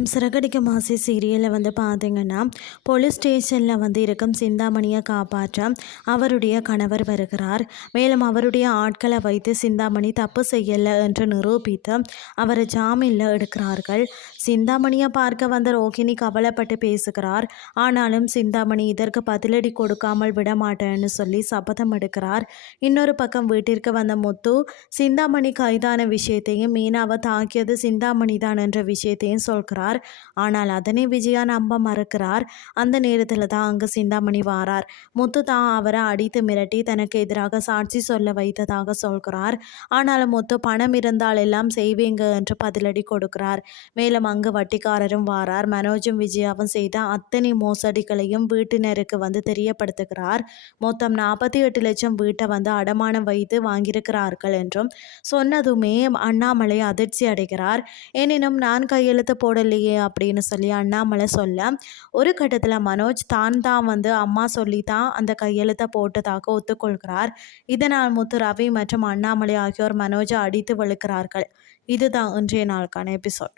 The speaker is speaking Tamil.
தினம் சிறகடிக்கும் ஆசை சீரியலில் பார்த்தீங்கன்னா போலீஸ் ஸ்டேஷனில் இருக்கும் சிந்தாமணியை காப்பாற்ற அவருடைய கணவர் வருகிறார். மேலும் அவருடைய ஆட்களை வைத்து சிந்தாமணி தப்பு செய்யலை என்று நிரூபித்து அவரை ஜாமீனில் எடுக்கிறார்கள். சிந்தாமணியை பார்க்க வந்த ரோகிணி கவலைப்பட்டு பேசுகிறார். ஆனாலும் சிந்தாமணி இதற்கு பதிலடி கொடுக்காமல் விட மாட்டேன்னு சொல்லி சபதம் எடுக்கிறார். இன்னொரு பக்கம் வீட்டிற்கு வந்த முத்து சிந்தாமணி கைதான விஷயத்தையும் மீனாவை தாக்கியது சிந்தாமணி தான் என்ற விஷயத்தையும் சொல்கிறார். ஆனால் அதனை விஜயா நம்ப மறுக்கிறார். அந்த நேரத்தில் தான் அங்கு சிந்தாமணி வாரார். முத்து தான் அவரை அடித்து மிரட்டி தனக்கு எதிராக சாட்சி சொல்ல வைத்ததாக சொல்கிறார். ஆனாலும் முத்து பணம் இருந்தால் எல்லாம் செய்வீங்க என்று பதிலடி கொடுக்கிறார். மேலும் அங்கு வட்டிக்காரரும் வாரார். மனோஜும் விஜயாவும் செய்த அத்தனை மோசடிகளையும் வீட்டினருக்கு தெரியப்படுத்துகிறார். மொத்தம் 48 லட்சம் வீட்டை அடமானம் வைத்து வாங்கியிருக்கிறார்கள் என்றும் சொன்னதுமே அண்ணாமலை அதிர்ச்சி அடைகிறார். எனினும் நான் கையெழுத்து போடலையே அப்படின்னு சொல்லி அண்ணாமலை சொல்ல ஒரு கட்டத்தில் மனோஜ் தான் அம்மா சொல்லி தான் அந்த கையெழுத்தை போட்டதாக ஒத்துக்கொள்கிறார். இதனால் முத்து, ரவி மற்றும் அண்ணாமலை ஆகியோர் மனோஜை அடித்து வெளுக்கிறார்கள். இதுதான் இன்றைய நாளுக்கான எபிசோட்.